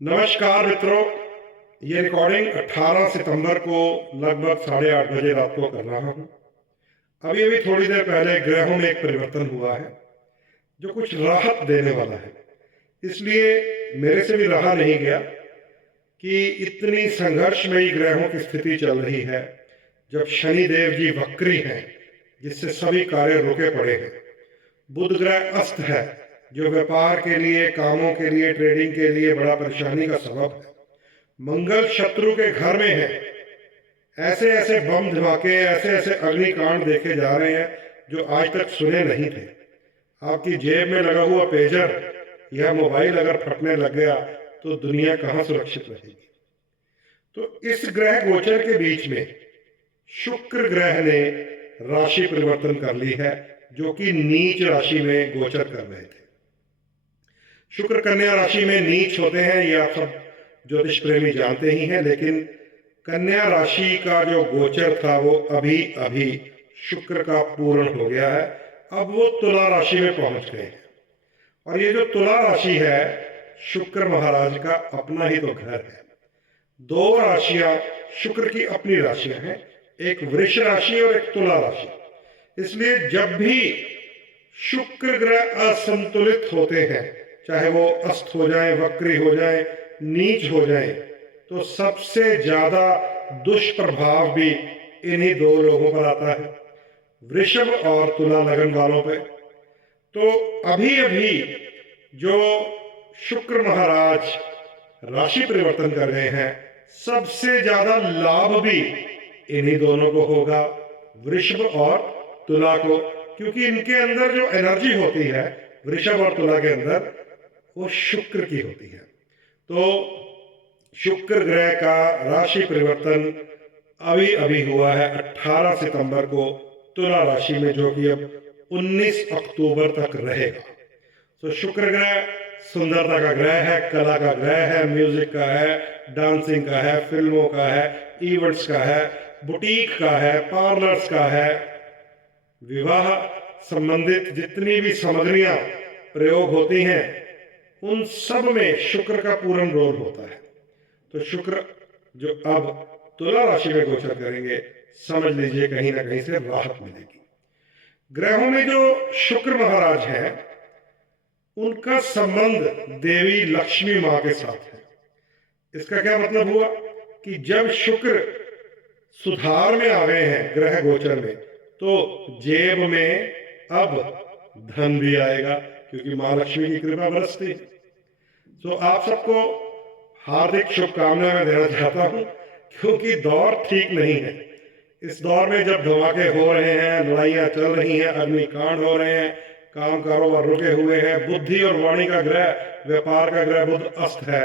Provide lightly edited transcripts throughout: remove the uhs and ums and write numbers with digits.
नमस्कार मित्रों। ये रिकॉर्डिंग 18 सितंबर को लगभग 8:30 बजे रात को कर रहा हूँ। अभी अभी थोड़ी देर पहले ग्रहों में एक परिवर्तन हुआ है जो कुछ राहत देने वाला है। इसलिए मेरे से भी रहा नहीं गया कि इतनी संघर्षमयी ग्रहों की स्थिति चल रही है, जब शनि देव जी वक्री हैं, जिससे सभी कार्य रुके पड़े हैं। बुध ग्रह अस्त है, जो व्यापार के लिए, कामों के लिए, ट्रेडिंग के लिए बड़ा परेशानी का सबब है। मंगल शत्रु के घर में है। ऐसे ऐसे बम धमाके, ऐसे ऐसे अग्निकांड देखे जा रहे हैं जो आज तक सुने नहीं थे। आपकी जेब में लगा हुआ पेजर या मोबाइल अगर फटने लग गया तो दुनिया कहां सुरक्षित रहेगी। तो इस ग्रह गोचर के बीच में शुक्र ग्रह ने राशि परिवर्तन कर ली है, जो कि नीच राशि में गोचर कर रहे थे। शुक्र कन्या राशि में नीच होते हैं, ये आप सब ज्योतिष प्रेमी जानते ही हैं। लेकिन कन्या राशि का जो गोचर था वो अभी अभी शुक्र का पूर्ण हो गया है। अब वो तुला राशि में पहुंच गए हैं। और ये जो तुला राशि है, शुक्र महाराज का अपना ही तो घर है। दो राशियां शुक्र की अपनी राशियां हैं, एक वृष राशि और एक तुला राशि। इसलिए जब भी शुक्र ग्रह असंतुलित होते हैं, चाहे वो अस्त हो जाए, वक्री हो जाए, नीच हो जाए, तो सबसे ज्यादा दुष्प्रभाव भी इन्हीं दो लोगों पर आता है, वृषभ और तुला लगन वालों पे। तो अभी अभी जो शुक्र महाराज राशि परिवर्तन कर रहे हैं, सबसे ज्यादा लाभ भी इन्हीं दोनों को होगा, वृषभ और तुला को। क्योंकि इनके अंदर जो एनर्जी होती है, वृषभ और तुला के अंदर, वो शुक्र की होती है। तो शुक्र ग्रह का राशि परिवर्तन अभी अभी हुआ है 18 सितंबर को तुला राशि में, जो कि अब 19 अक्टूबर तक रहेगा। तो शुक्र ग्रह सुंदरता का ग्रह है, कला का ग्रह है, म्यूजिक का है, डांसिंग का है, फिल्मों का है, इवेंट्स का है, बुटीक का है, पार्लर्स का है, विवाह संबंधित जितनी भी सामग्रियां प्रयोग होती हैं, उन सब में शुक्र का पूर्ण रोल होता है। तो शुक्र जो अब तुला राशि में गोचर करेंगे, समझ लीजिए कहीं ना कहीं से राहत मिलेगी। ग्रहों में जो शुक्र महाराज हैं, उनका संबंध देवी लक्ष्मी मां के साथ है। इसका क्या मतलब हुआ कि जब शुक्र सुधार में आ गए हैं ग्रह गोचर में, तो जेब में अब धन भी आएगा, क्योंकि मां लक्ष्मी की कृपा बरसती है। तो आप सबको हार्दिक शुभकामनाएं मैं देना चाहता हूं, क्योंकि दौर ठीक नहीं है। इस दौर में जब धमाके हो रहे हैं, लड़ाइयां चल रही हैं, अग्निकांड हो रहे हैं, काम कारोबार रुके हुए हैं, बुद्धि और वाणी का ग्रह, व्यापार का ग्रह बुध अस्त है,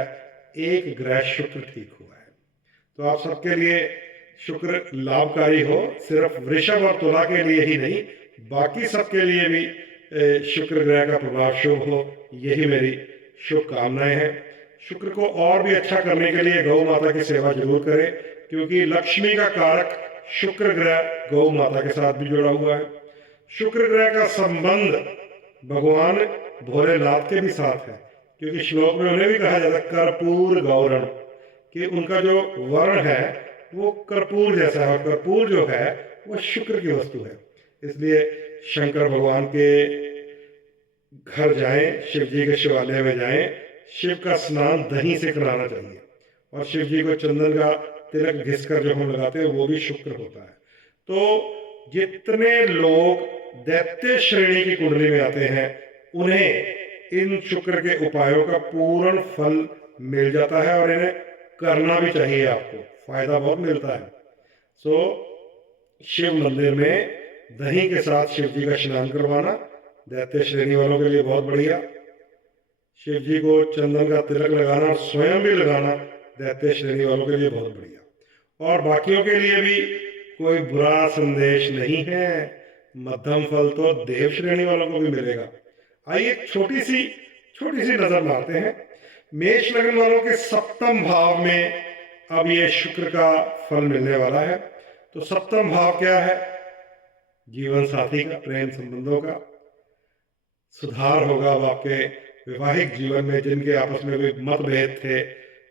एक ग्रह शुक्र ठीक हुआ है। तो आप सबके लिए शुक्र लाभकारी हो, सिर्फ वृषभ और तुला के लिए ही नहीं, बाकी सबके लिए भी शुक्र ग्रह का प्रभाव शुभ हो, यही मेरी शुभकामनाएं हैं। शुक्र को और भी अच्छा करने के लिए गौ माता की सेवा जरूर करें, क्योंकि लक्ष्मी का कारक शुक्र ग्रह गौ माता के साथ भी जुड़ा हुआ है। शुक्र ग्रह का संबंध भगवान भोलेनाथ के भी साथ है, क्योंकि श्लोक में उन्हें भी कहा जाता है कर्पूर गौरण, कि उनका जो वर्ण है वो कर्पूर जैसा है, और कर्पूर जो है वो शुक्र की वस्तु है। इसलिए शंकर भगवान के घर जाएं, शिव जी के शिवालय में जाएं, शिव का स्नान दही से कराना चाहिए, और शिव जी को चंदन का तिलक घिसकर जो हम लगाते हैं वो भी शुक्र होता है। तो जितने लोग दैत्य श्रेणी की कुंडली में आते हैं, उन्हें इन शुक्र के उपायों का पूर्ण फल मिल जाता है, और इन्हें करना भी चाहिए, आपको फायदा बहुत मिलता है। सो शिव मंदिर में दही के साथ शिव जी का स्नान करवाना दैत्य श्रेणी वालों के लिए बहुत बढ़िया। शिव जी को चंदन का तिलक लगाना और स्वयं भी लगाना दैत्य श्रेणी वालों के लिए बहुत बढ़िया। और बाकियों के लिए भी कोई बुरा संदेश नहीं है, मध्यम फल तो देव श्रेणी वालों को भी मिलेगा। आइए एक छोटी सी नजर मारते हैं। मेष लग्न वालों के सप्तम भाव में अब ये शुक्र का फल मिलने वाला है। तो सप्तम भाव क्या है? जीवन साथी का, प्रेम संबंधों का सुधार होगा। अब आपके वैवाहिक जीवन में जिनके आपस में भी मतभेद थे,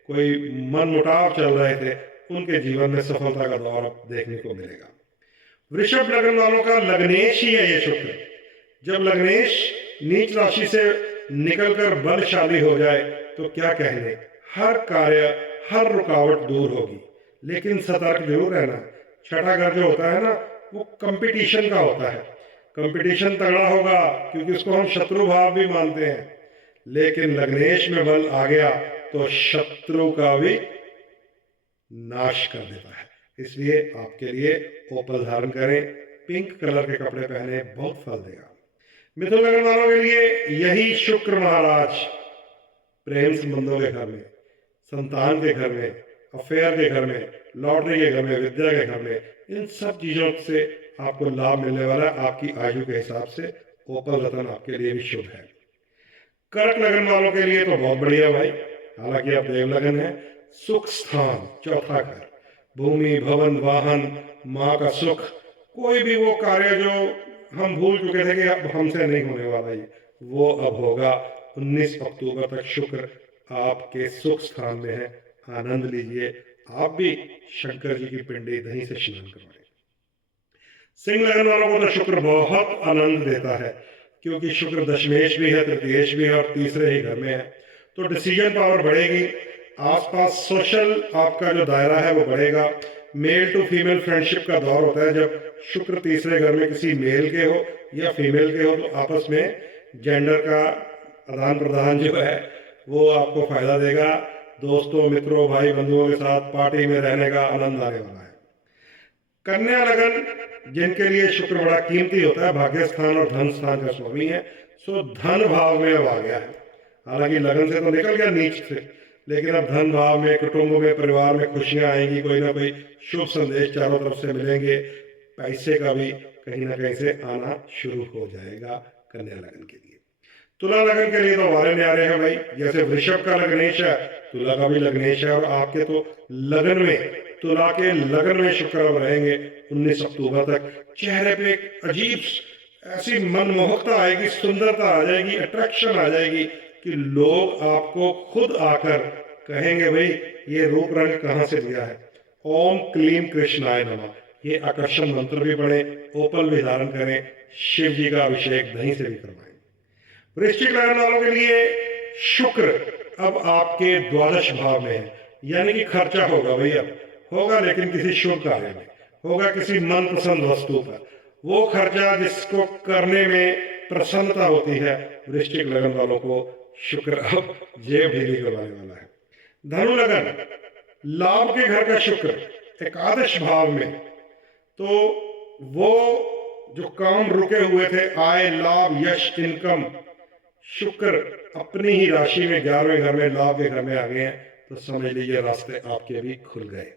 कोई मन मुटाव चल रहे थे, उनके जीवन में सफलता का दौर अब देखने को मिलेगा। वृषभ लगन वालों का लग्नेश ही है ये शुक्र। जब लग्नेश नीच राशि से निकलकर बलशाली हो जाए तो क्या कहने, हर कार्य हर रुकावट दूर होगी। लेकिन सतर्क जरूर रहना। छठा घर जो होता है ना, वो कंपटीशन का होता है। कंपटीशन तगड़ा होगा क्योंकि उसको हम शत्रु भाव भी मानते हैं। लेकिन लग्नेश में बल आ गया तो शत्रु का भी नाश कर देता है। इसलिए आपके लिए ओपल धारण करें, पिंक कलर के कपड़े पहने, बहुत फल देगा। मिथुन लगन वालों के लिए यही शुक्र महाराज प्रेम संबंधों के घर में, संतान के घर में, अफेयर के घर में, लॉटरी के घर में, विद्या के घर में, इन सब चीजों से आपको लाभ मिलने वाला है। आपकी आयु के हिसाब से ओपल रतन आपके लिए भी शुभ है। कर्क लगन वालों के लिए तो बहुत बढ़िया भाई, हालांकि आप देव लगन है। सुख स्थान, चौथा घर, भूमि, भवन, वाहन, माँ का सुख, कोई भी वो कार्य जो हम भूल चुके थे कि अब हमसे नहीं होने वाला, ये वो अब होगा। 19 अक्टूबर तक शुक्र आपके सुख स्थान में है। आनंद लीजिए। आप भी शंकर जी की पिंडी दही से स्नान करवाएं। सिंह लगन वालों को तो शुक्र बहुत आनंद देता है, क्योंकि शुक्र दशमेश भी है, तृतीयेश भी है और तीसरे ही घर में है। तो डिसीजन पावर बढ़ेगी। आसपास सोशल आपका जो दायरा है वो बढ़ेगा। मेल टू फीमेल फ्रेंडशिप का दौर होता है। जब शुक्र तीसरे घर में किसी मेल के हो या फीमेल के हो तो आपस में जेंडर का आदान प्रदान जो है वो आपको फायदा देगा। दोस्तों, मित्रों, भाई बंधुओं के साथ पार्टी में रहने का आनंद आने वाला है। कन्या लगन जिनके लिए शुक्र बड़ा कीमती होता है, भाग्य स्थान और धन स्थान का स्वामी है, सो धन भाव में अब आ गया है। हालांकि लगन से तो निकल गया नीच से, लेकिन अब धन भाव में, कुटुंब में, परिवार में खुशियां आएंगी। कोई ना कोई शुभ संदेश चारों तरफ से मिलेंगे। पैसे का भी कहीं ना कहीं से आना शुरू हो जाएगा कन्या लगन के लिए। तुला लगन के लिए तो वारे न्यारे हैं भाई। जैसे वृषभ का लग्नेश है, तुला का भी लग्नेश है। और आपके तो लगन में, तुला के लगन में शुक्र अब रहेंगे 19 अक्टूबर तक। चेहरे पे एक अजीब ऐसी मनमोहकता आएगी, सुंदरता आ जाएगी, अट्रैक्शन आ जाएगी कि लोग आपको खुद आकर कहेंगे, भाई ये रूप रंग कहाँ से लिया है। ओम क्लीम कृष्णाय नमः, ये आकर्षण मंत्र भी पढ़े, ओपल भी धारण करें, शिव जी का अभिषेक दही से भी करवाएं। वृश्चिक लगन वालों के लिए शुक्र अब आपके द्वादश भाव में है, यानी कि खर्चा होगा भैया, होगा, लेकिन किसी शुभ कार्य में होगा, किसी मनपसंद वस्तु पर। वो खर्चा जिसको करने में प्रसन्नता होती है, वृश्चिक लगन वालों को शुक्र अब जेब ढीली करवाने वाला है। धनु लगन, लाभ के घर का शुक्र एकादश भाव में, तो वो जो काम रुके हुए थे, आय, लाभ, यश, इनकम, शुक्र अपनी ही राशि में 11वें घर में, लाभ के घर में आ गए हैं। तो समझ लीजिए रास्ते आपके भी खुल गए।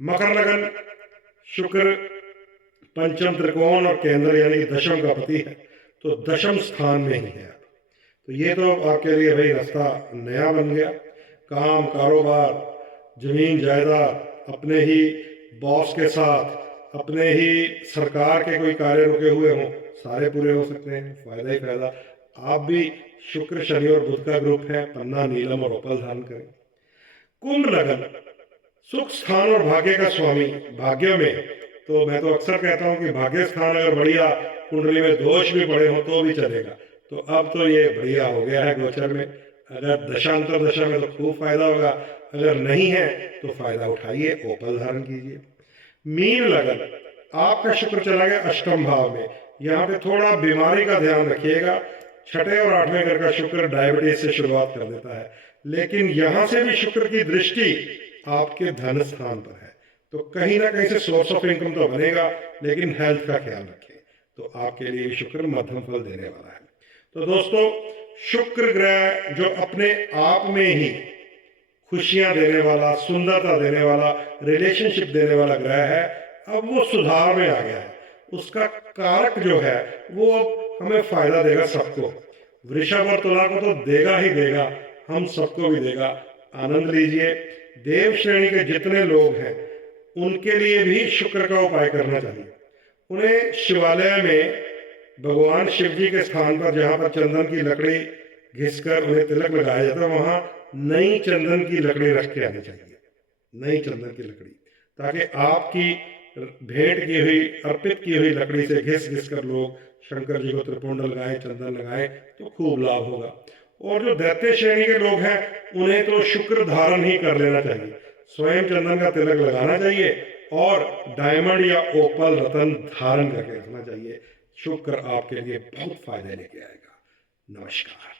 मकर लगन, शुक्र पंचम त्रिकोण और केंद्र यानी दशम का पति है, तो दशम स्थान में ही है। तो ये तो आपके लिए भाई रास्ता नया बन गया। काम, कारोबार, जमीन जायदाद, अपने ही बॉस के साथ, अपने ही सरकार के कोई कार्य रुके हुए हों, सारे पूरे हो सकते हैं। फायदा ही फायदा। आप भी शुक्र, शनि और बुध का ग्रुप है, पन्ना, नीलम और ओपल धारण करें। कुंभ लगन, सुख स्थान और भाग्य का स्वामी। भाग्य में तो मैं तो अक्सर कहता हूं कि भाग्य स्थान अगर बढ़िया, कुंडली में दोष भी पड़े हो तो भी चलेगा। तो अब तो ये बढ़िया हो गया है गोचर में। अगर दशांतर दशा में तो खूब फायदा होगा, अगर नहीं है तो फायदा उठाइए, ओपल धारण कीजिए। मीन लगन, आपका शुक्र चला गया अष्टम भाव में। यहाँ पे थोड़ा बीमारी का ध्यान रखिएगा। छठे और 8वें घर का शुक्र डायबिटीज से शुरुआत कर देता है, लेकिन यहां से भी शुक्र की दृष्टि आपके धन स्थान पर है, तो कहीं ना कहीं से सोर्स ऑफ इनकम तो बनेगा, लेकिन हेल्थ का ख्याल रखें। तो आपके लिए शुक्र मध्यम फल देने वाला है। तो दोस्तों, शुक्र ग्रह जो अपने आप में ही खुशियां देने वाला, सुंदरता देने वाला, रिलेशनशिप देने वाला ग्रह है, अब वो सुधार में आ गया है। उसका कारक जो है वो अब हमें फायदा देगा सबको। वृषभ और तुला को तो देगा ही देगा, हम सबको भी देगा। आनंद लीजिए। देव श्रेणी के जितने लोग हैं उनके लिए भी शुक्र का उपाय करना चाहिए। उन्हें शिवालय में भगवान शिव जी के स्थान पर, जहां पर चंदन की लकड़ी घिसकर उन्हें तिलक लगाया जाता है, वहां नई चंदन की लकड़ी रख के आनी चाहिए, नई चंदन की लकड़ी, ताकि आपकी भेंट की हुई, अर्पित की हुई लकड़ी से घिस घिस कर लोग शंकर जी को त्रिपुंड लगाएं, चंदन लगाएं, तो खूब लाभ होगा। और जो दैत्य श्रेणी के लोग हैं, उन्हें तो शुक्र धारण ही कर लेना चाहिए, स्वयं चंदन का तिलक लगाना चाहिए और डायमंड या ओपल रतन धारण करके रखना चाहिए। शुक्र आपके लिए बहुत फायदे लेके आएगा। नमस्कार।